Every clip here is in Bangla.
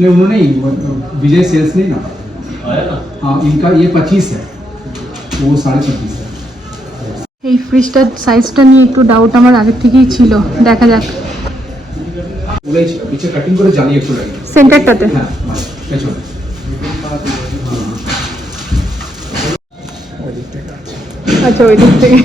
नहीं उन्होंने ही वो, विजय सेल्स नहीं ना आया ना हाँ इनका ये पच्चीस है वो साढ़े छब्बीस है এই ফ্রিজটার সাইজটা নিয়ে একটু ডাউট আমার আগের থেকেই ছিল দেখা যাক ওগুলোই ছিল পিছে কাটিং করে জ্বালিয়ে একটু লাগে সেন্টারটাতে হ্যাঁ বাস, পেছনে আচ্ছা ওই দিক থেকে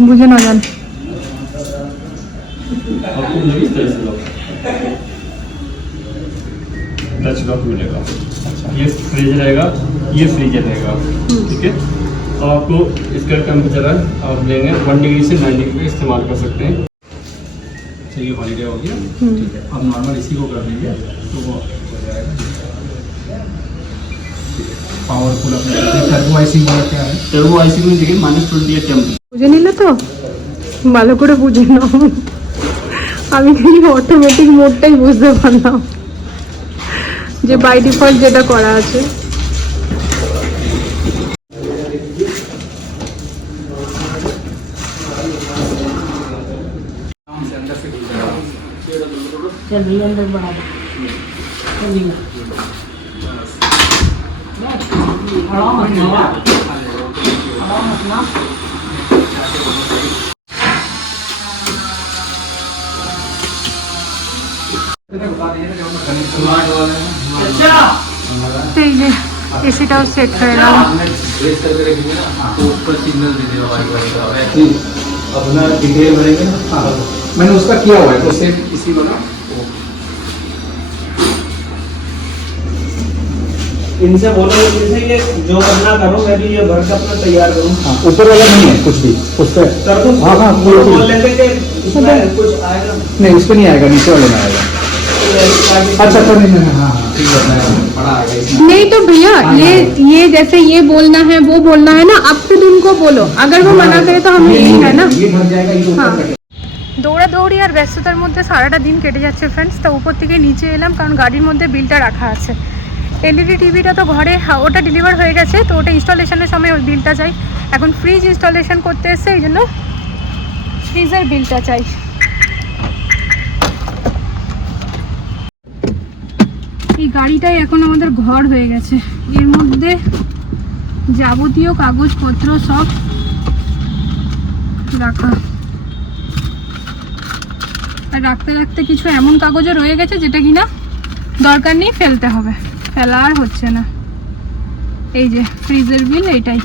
বুঝে না যান आपको मिलेगी इस तरह से लॉक टच लॉक मिलेगा ये फ्रिज रहेगा ये फ्रीजर रहेगा ठीक है अब आपको इसका टेम्परेचर है आप लेंगे वन डिग्री से नाइन डिग्री पे इस्तेमाल कर सकते हैं चलिए हॉलीडे हो गया हम्म। ठीक है अब नॉर्मल इसी को कर देंगे तो वो हो जाएगा पावरफुल अपने टर्बो आइसिंग वाला क्या है टर्बो आईसी में देखिए माइनस ट्वेंटी एट टेम्परेचर বুঝে নিলে তো ভালো করে বুঝে নাও। আমি খালি অটোমেটিক মোডটাই বুঝতে পারলাম। যে বাই ডিফল্ট যেটা করা আছে। से ये इसी टाइप सेट करेगा प्रेस करके ना तो ऊपर सिग्नल दे का अपना डिटेल बनेंगे मैंने उसका किया हुआ है तो सेम इसी बना इनसे बोलो जैसे ये जो करना करो मैं भी ये भर के अपना तैयार करूँ हाँ ऊपर वाला नहीं है कुछ भी उस पर कर दूँ हाँ हाँ वो पूरा बोल लेते कि इसमें कुछ आएगा नहीं उस पर नहीं आएगा नीचे वाले में आएगा अच्छा अच्छा नहीं नहीं हाँ हाँ ठीक है मैं पढ़ा आएगा इसमें नहीं तो भैया ये ये जैसे ये बोलना है वो बोलना है ना अब फिर उनको बोलो अगर वो मना करे तो हमें यही है ना ये भर जाएगा ये ऊपर हाँ। कटेगा। দৌড়াদৌড়ি আর ব্যস্ততার মধ্যে সারাটা দিন কেটে যাচ্ছে ফ্রেন্ডস তো উপর থেকে নিচে এলাম কারণ গাড়ির মধ্যে বিলটা রাখা আছে এলইডি টিভিটা তো ঘরে ওটা ডেলিভার হয়ে গেছে, তো ওটা ইনস্টলেশনের সময় ওই বিলটা চাই। এখন ফ্রিজ ইনস্টলেশন করতে এসছে, এই জন্য ফ্রিজের বিলটা চাই। এই গাড়িটাই এখন আমাদের ঘর হয়ে গেছে। এর মধ্যে যাবতীয় কাগজপত্র সব রাখা। আর রাখতে রাখতে কিছু এমন কাগজও রয়ে গেছে যেটা কিনা দরকার নেই, ফেলতে হবে। ফেলা আর হচ্ছে না। এই যে ফ্রিজের বিল এটাই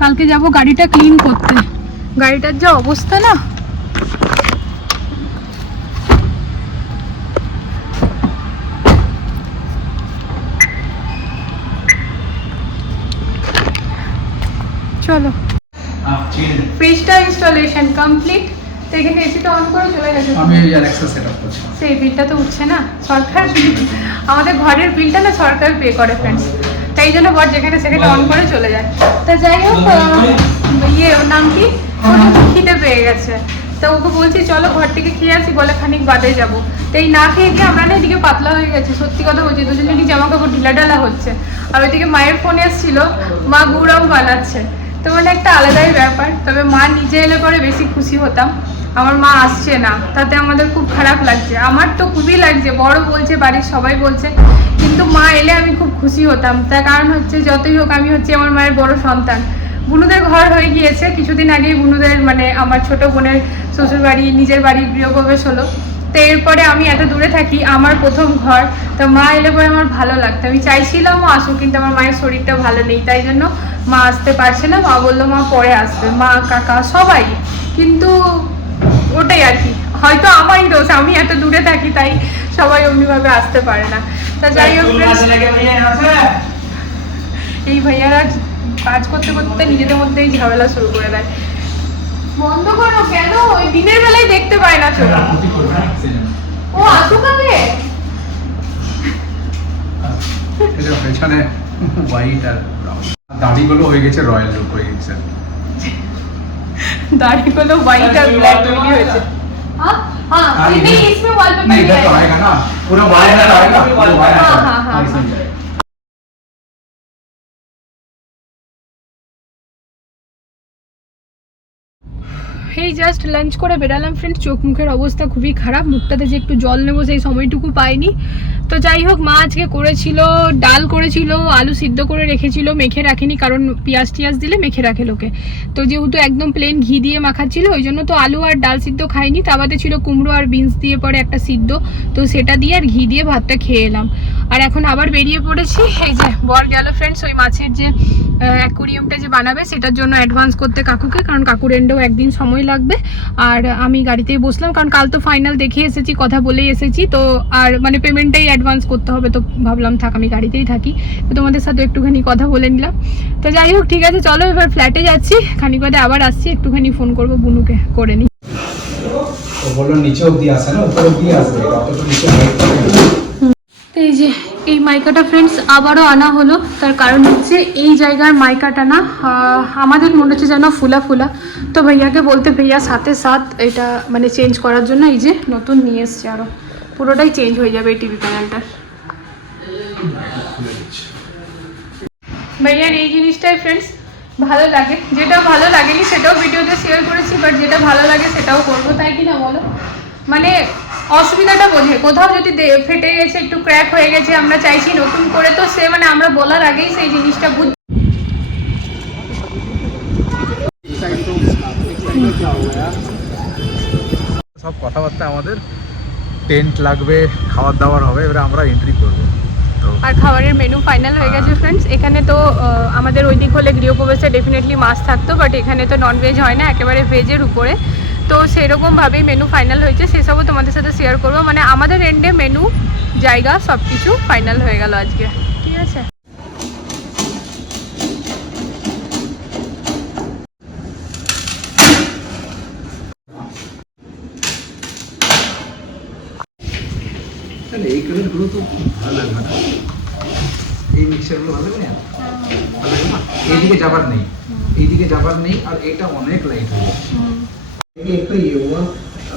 কালকে যাব গাড়িটা ক্লিন করতে। গাড়িটার যা অবস্থা না চলো हाँ ठीक है ফ্রিজটা ইনস্টলেশন কমপ্লিট তো এখানে এসিটা অন করে চলে গেছে আমি यार एक्स्ट्रा सेटअप করছি সেই বিলটা তো উঠছে না সরকার আমাদের ঘরের বিলটা না সরকার পে করে ফ্রেন্ডস তাই জন্য বর যেখানে সেখানে অন করে চলে যায় তা যাই হোক আহ, ইয়ে ওর নাম কি ওর তো খিদে পেয়ে গেছে তো ওকে বলছি চলো ঘর থেকে খেয়ে আসি বলে খানিক বাদে যাবো তো এই না খেয়ে গিয়ে আমরা না এদিকে পাতলা হয়ে গেছি সত্যি কথা বলছি দুজনে জামা কাপড় ঢিলা ঢালা হচ্ছে আর ওইদিকে মায়ের ফোন এসেছিল মা গুড়াও বানাচ্ছে তো মানে একটা আলাদাই ব্যাপার। তবে মা নিজে এলে পরে বেশি খুশি হতাম। আমার মা আসছে না, তাতে আমাদের খুব খারাপ লাগছে। আমার তো খুবই লাগছে, বড় বলছে, বাড়ির সবাই বলছে। কিন্তু মা এলে আমি খুব খুশি হতাম। তার কারণ হচ্ছে যতই হোক, আমি হচ্ছে আমার মায়ের বড় সন্তান। বুনুদের ঘর হয়ে গিয়েছে, কিছুদিন আগেই বুনুদের মানে আমার ছোট বোনের শ্বশুর বাড়ি নিজের বাড়ি গৃহপ্রবেশ হলো। তো এরপরে আমি এত দূরে থাকি আমার প্রথম ঘর। তো মা এলে পরে আমার ভালো লাগতো। আমি চাইছিলামও আসুক কিন্তু আমার মায়ের শরীরটা ভালো নেই তাই জন্য মা আসতে পারছে না। মা বলল মা পরে আসবে। মা কাকা সবাই। কিন্তু ওটাই আর কি হয়তো আমারই দোষ। আমি এত দূরে থাকি তাই সবাই অমনিভাবে আসতে পারে না। তা যাই হোক এই ভাইয়ারা কাজ করতে করতে নিজেদের মধ্যেই ঝামেলা শুরু করে দেয়। বন্ধ করো কেন ওই দিনের বেলায় দেখতে পায় না চোখ ক্ষতি করবে না সেজন্য ও আসুক আগে এটা পেছনে হোয়াইট আর ব্রাউন দাড়িগুলো হয়ে গেছে রয়্যাল লুক হয়ে গেছে दाढ़ी को तो व्हाइट और ब्लैक में ही হয়েছে हाँ हाँ नहीं इसमें वॉलपेपर नहीं नहीं इधर तो है आएगा ना पूरा वायरनेट आएगा पूरा वायरनेट हाँ, हाँ, हाँ, এই জাস্ট লাঞ্চ করে বেরালাম ফ্রেন্ড চোখ মুখের অবস্থা খুবই খারাপ, মুখটাতে যে একটু জল নেব সেই সময়টুকু পাইনি। তো যাই হোক, মা আজকে করেছিল, ডাল করেছিল, আলু সিদ্ধ করে রেখেছিল, মেখে রাখেনি কারণ পেঁয়াজ টিয়াজ দিলে মেখে রাখে লোকে। তো যেহেতু একদম প্লেন ঘি দিয়ে মাখাচ্ছিল, ওই জন্য তো আলু আর ডাল সিদ্ধ খাইনি তা বাদে ছিল কুমড়ো আর বিনস দিয়ে পরে একটা সিদ্ধ। তো সেটা দিয়ে আর ঘি দিয়ে ভাতটা খেয়ে এলাম। আর এখন আবার বেরিয়ে পড়েছি। এই যে বর গেল ফ্রেন্ডস ওই মাছের যে অ্যাকুরিয়ামটা যে বানাবে সেটার জন্য অ্যাডভান্স করতে কাকুকে কারণ কাকুর এন্ডেও একদিন সময় লাগবে। আর আমি গাড়িতেই বসলাম কারণ কাল তো ফাইনাল দেখে এসেছি কথা বলেই এসেছি। তো আর মানে পেমেন্টটাই অ্যাডভান্স করতে হবে তো ভাবলাম থাক আমি গাড়িতেই থাকি। তো তোমাদের সাথে একটুখানি কথা বলে নিলাম। তো যাই হোক ঠিক আছে চলো এবার ফ্ল্যাটে যাচ্ছি। খানিক বাদে আবার আসছি একটুখানি ফোন করব বুনুকে করে নিই তো বলল নিচে অব্দি আসে না উপর অব্দি আসবে অত তো নিচে। এই যে এই মাইকাটা ফ্রেন্ডস আবারও আনা হলো। তার কারণ হচ্ছে এই জায়গার মাইকাটা না আমাদের মনে হচ্ছে যেন ফুলা ফুলা। তো ভাইয়াকে বলতে ভাইয়া সাথে সাথ এটা মানে চেঞ্জ করার জন্য এই যে নতুন নিয়ে এসছে আরও পুরোটাই চেঞ্জ হয়ে যাবে এই টিভি প্যানেলটা ভাইয়ার এই জিনিসটাই ফ্রেন্ডস ভালো লাগে। যেটা ভালো লাগেনি সেটাও ভিডিওতে শেয়ার করেছি বাট যেটা ভালো লাগে সেটাও করব। তাই কি না বলো? মানে অসুবিধাটা বোঝে কোথাও যদি ফেটে গেছে একটু ক্র্যাক হয়ে গেছে আমরা চাইছি নতুন করে তো সে মানে আমরা বলার আগেই সেই জিনিসটা বুঝ সব কথাবার্তা আমাদের। টেন্ট লাগবে খাবার দাবার হবে এবারে আমরা এন্ট্রি করব। তো আর খাবারের মেনু ফাইনাল হয়ে গেছে ফ্রেন্ডস এখানে তো আমাদের ওই দিক হলে গৃহপ্রবেশে ডেফিনেটলি মাছ থাকতো বাট এখানে তো নন ভেজ হয় না একেবারে ভেজের উপরে। তো সেরকমভাবেই মেনু ফাইনাল হয়েছে সেসবও তোমাদের সাথে শেয়ার করব। মানে আমাদের এন্ডে মেনু জায়গা সব কিছু ফাইনাল হয়ে গেল আজকে। ঠিক আছে? এই কালারগুলো তো ভালো লাগবে না। এই মিক্সারগুলো ভালো লাগবে না? ভালো লাগবে না? এইদিকে যাবার নেই। এইদিকে যাবার নেই আর এটা অনেক লাইট হবে एक तो ये हुआ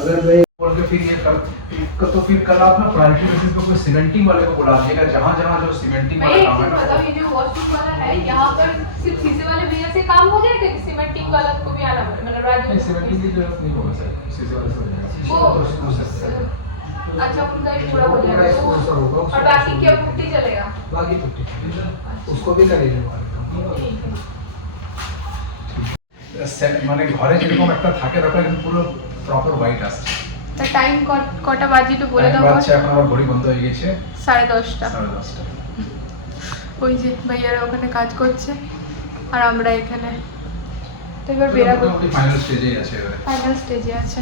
अगर मैं बोल के फिर ये कर तो, तो फिर कल आप ना प्रायोरिटी बेसिस पे कोई सीमेंटिंग वाले को बुला दीजिएगा जहाँ जहाँ जो सीमेंटिंग वाला काम है ना। ये जो वॉशरूम वाला है यहाँ पर सिर्फ़ शीशे वाले भैया से काम हो जाएगा कि सीमेंटिंग वाला को भी आना पड़ेगा मतलब नहीं सीमेंटिंग की ज़रूरत नहीं होगा सर शीशे वाले से हो जाएगा। तो अच्छा उनका ही पूरा हो जाएगा होगा, और बाकी क्या पुट्टी चलेगा? बाकी पुट्टी उसको भी करेंगे। মানে ঘরে যেরকম একটা থাকে তারপরে কিন্তু পুরো প্রপার হোয়াইট আসছে। তা টাইম কটা বাজে একটু বলে দাও বাচ্চা এখন আমার ঘড়ি বন্ধ হয়ে গেছে। সাড়ে দশটা। সাড়ে দশটা। ওই যে ভাইয়ারা ওখানে কাজ করছে আর আমরা এখানে। তো এবার বেরাবো। ফাইনাল স্টেজেই আছে ফাইনাল স্টেজে আছে।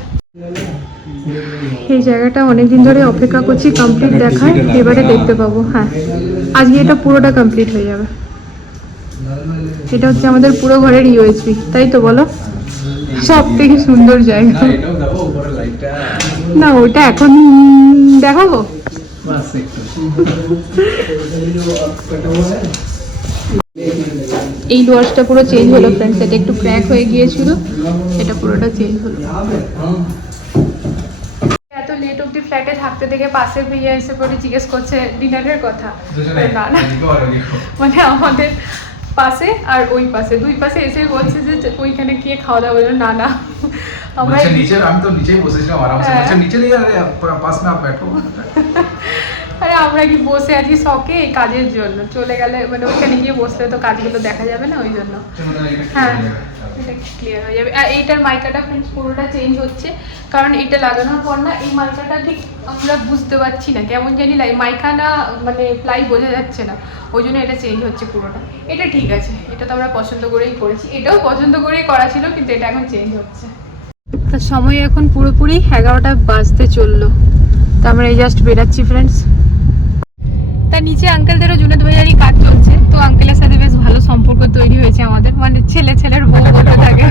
এই জায়গাটা অনেকদিন ধরে অপেক্ষা করছি কমপ্লিট দেখায় এবারে দেখতে পাবো হ্যাঁ। আজকে এটা পুরোটা কমপ্লিট হয়ে যাবে। এটা হচ্ছে আমাদের পুরো ঘরের ইউএসবি তাই তো বলো? সব থেকে সুন্দর জায়গা। না ওটা এখন দেখাবো? এই ডোয়ার্সটা পুরো চেঞ্জ হলো ফ্রেন্ডস এটা একটু ক্র্যাক হয়ে গিয়েছিল এটা পুরোটা চেঞ্জ হলো। এত লেট অব্দি ফ্ল্যাটে থাকতে দেখে পাশে ভাইয়া এসে পরে জিজ্ঞেস করছে ডিনারের কথা। না না। মানে আমাদের পাশে আর ওই পাশে। দুই পাশে এসে বলছে যে ওইখানে কে খাওয়া দাওয়া বলল না না। আচ্ছা, আমরা নিচে আমি তো নিচেই বসেছিলাম আরামসে। হ্যাঁ। আচ্ছা, নিচে নিয়ে পাশ মে আপ আরে আমরা কি বসে আছি শখে এই কাজের জন্য? চলে গেলে মানে ওইখানে গিয়ে বসলে তো কাজগুলো দেখা যাবে না ওই জন্য। হ্যাঁ এটা ক্লিয়ার হয়ে যাবে। আর এইটার মাইকাটা ফ্রেন্ডস পুরোটা চেঞ্জ হচ্ছে কারণ এটা লাগানোর পর না এই মাইকাটা ঠিক আমরা বুঝতে পারছি না কেমন জানি লাগে মাইকা না মানে প্লাই বোঝা যাচ্ছে না ওই জন্য এটা চেঞ্জ হচ্ছে পুরোটা। এটা ঠিক আছে এটা তো আমরা পছন্দ করেই করেছি এটাও পছন্দ করেই করা ছিল কিন্তু এটা এখন চেঞ্জ হচ্ছে। সময় এখন পুরোপুরি এগারোটা বাজতে চলল। তো আমরা এই জাস্ট বেরাচ্ছি ফ্রেন্ডস তার নিচে আঙ্কেলদেরও জুনেদ ভাইয়ারই কাজ চলছে তো আঙ্কেলের সাথে বেশ ভালো সম্পর্ক তৈরি হয়েছে আমাদের মানে ছেলে ছেলের বউ বলতে থাকে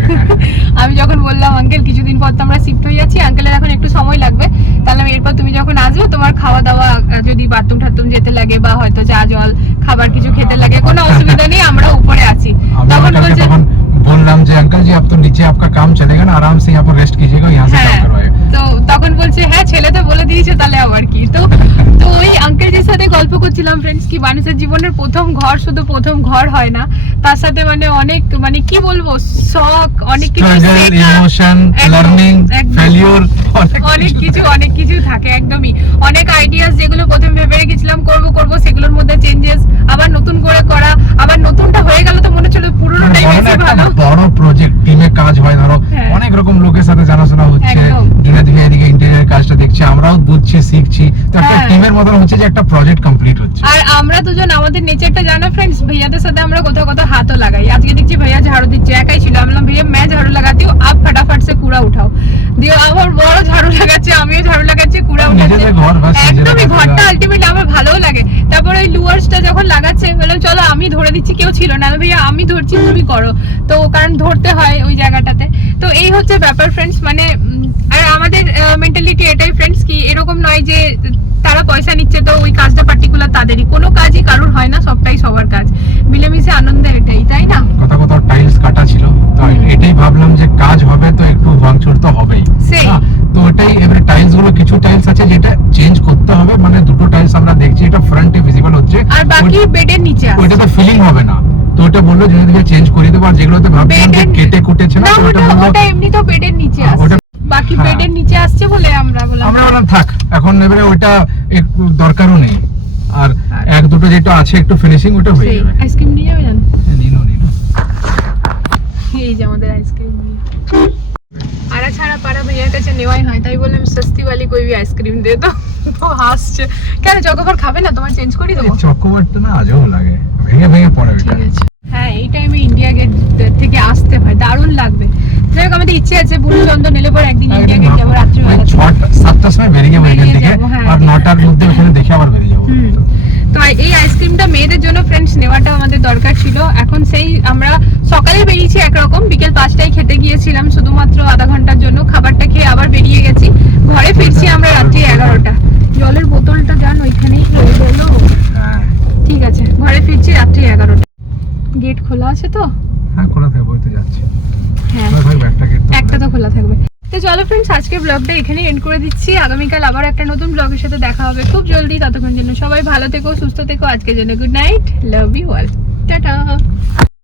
আমি যখন বললাম আঙ্কেল কিছুদিন পর তো আমরা শিফট হয়ে যাচ্ছি আঙ্কেলের এখন একটু সময় লাগবে তাহলে এরপর তুমি যখন আসবে তোমার খাওয়া দাওয়া আহ, যদি বাথরুম টাথরুম যেতে লাগে বা হয়তো চা জল খাবার কিছু খেতে লাগে কোনো অসুবিধা নেই আমরা উপরে আছি আমি তখন ওনাকে বলছে তখন बोललाम जी अंकल जी अब तो नीचे आपका काम चलेगा ना आराम से यहाँ पर रेस्ट कीजिएगा यहाँ से হ্যাঁ काम करवाएगा তো তখন বলছে হ্যাঁ ছেলে তো বলে দিয়েছে তাহলে আবার কি? তো তো ওই আঙ্কেলজির সাথে গল্প করছিলাম ফ্রেন্ডস কি মানুষের জীবনের প্রথম ঘর শুধু প্রথম ঘর হয় না তার সাথে মানে অনেক মানে কি বলব শখ অনেক কিছু ইমোশন লার্নিং ফেলিওর অনেক কিছু অনেক কিছু থাকে একদমই। অনেক আইডিয়াস যেগুলো প্রথম ভেবে রেখেছিলাম করব করব সেগুলোর মধ্যে চেঞ্জেস আবার নতুন করে করা আবার নতুনটা হয়ে গেল তো মনে হচ্ছিল পুরোনোটাই বেশি ভালো। বড় প্রজেক্ট টিমে কাজ হয় ধরো হ্যাঁ। অনেক রকম লোকের সাথে জানাশোনা হচ্ছে একদম। জুনেদ ভাই এদিকে ইন্টেরিয়ার কাজটা দেখছে আমরাও বুঝছি শিখছি তো একটা হ্যাঁ। টিমের মতন হচ্ছে যে একটা প্রজেক্ট কমপ্লিট হচ্ছে আর আমরা দুজন আমাদের নেচারটা জানো ফ্রেন্ডস ভাইয়াদের সাথে আমরা কোথাও কোথাও হাতও লাগাই আজকে দেখছি ভাইয়া ঝাড়ু দিচ্ছে একাই ছিল আমি বললাম ভাইয়া मैं झाड़ू लगाती हूँ आप পারছে কুড়া উঠাও। দিয়ে আমার বড় ঝাড়ু লাগাচ্ছে আমিও ঝাড়ু লাগাচ্ছি কুড়া উঠাচ্ছে। একদমই ঘরটা আলটিমেটলি আমার ভালোও লাগে। তারপর ওই লুয়ার্সটা যখন লাগাচ্ছে বললাম চলো আমি ধরে দিচ্ছি কেউ ছিল না। ভাইয়া হ্যাঁ, আমি ধরছি তুমি করো। তো কারণ ধরতে হয় ওই জায়গাটাতে। তো এই হচ্ছে ব্যাপার ফ্রেন্ডস মানে আর আমাদের মেন্টালিটি এটাই ফ্রেন্ডস কি এরকম নয় যে বাকি ওই- বেডের নিচে আছে ওইটাতে ফিলিং হবে না তো ওটা বললো যদি দিকে চেঞ্জ করে দেবো আর যেগুলোতে ভাবছিলাম যে বেডের- কেটে কুটেছে না না তো ওটা ওটা বললো ওটা এমনি তো বেডের নিচে হ্যাঁ, আসছে ওটা- বাকি হ্যাঁ। বেডের নিচে আসছে বলে আমরা বললাম আমরা বললাম থাক এখন এবারে ওইটা একটু দরকারও নেই আর আর- এক দুটো যেটা আছে একটু ফিনিশিং ওটা হয়ে সেই যাবে আইসক্রিম নিয়ে যাবে জানো নিনো নিনো এই যে আমাদের আইসক্রিম আরা ছাড়া পাড়া ভাইয়ার কাছে নেওয়াই হয় তাই বললাম সস্তি वाली कोई भी আইসক্রিম দে তো তো হাসছে কেন চকোবার খাবে না? তোমার চেঞ্জ করে দেবো। চকোবারটা না আজও লাগে। ভেঙে ভেঙে পড়ে ঠিক আছে। হ্যাঁ এই টাইমে ইন্ডিয়া গেট থেকে আসতে হয়। দারুণ লাগবে। যাই হোক আমাদের ইচ্ছে আছে বুড়ো চন্দন এলে পর একদিন ইন্ডিয়া গেট যাব রাত্রিবেলা। সাতটার সময় বেরিয়ে যাব এখান থেকে। হ্যাঁ। আর নটার মধ্যে ওখানে দেখে আবার বেরিয়ে যাব। তো এই আইসক্রিমটা মেয়েদের জন্য ফ্রেন্ডস নেওয়াটা আমাদের দরকার ছিল। এখন সেই আমরা সকালে বেরিয়েছি একরকম। বিকেল পাঁচটায় খেতে গিয়েছিলাম। শুধুমাত্র আধা ঘণ্টার জন্য। খাবারটা খেয়ে আবার বেরিয়ে গেছি ঘরে ফিরছি আমরা রাত্রি এগারোটা জলের বোতলটা যান ওইখানেই রয়ে গেল হ্যাঁ ঠিক আছে ঘরে ফিরছি রাত্রি এগারোটা গেট খোলা আছে তো? হ্যাঁ খোলা থাকবে ওই তো যাচ্ছে। হ্যাঁ। একটা একটা তো খোলা থাকবে। তো চলো ফ্রেন্ডস আজকে ব্লগটা এখানেই এন্ড করে দিচ্ছি। আগামীকাল আবার একটা নতুন ব্লগের সাথে দেখা হবে। খুব জলদি ততক্ষণ জন্য সবাই ভালো থেকো সুস্থ থেকো। আজকের জন্য good night love you all tata.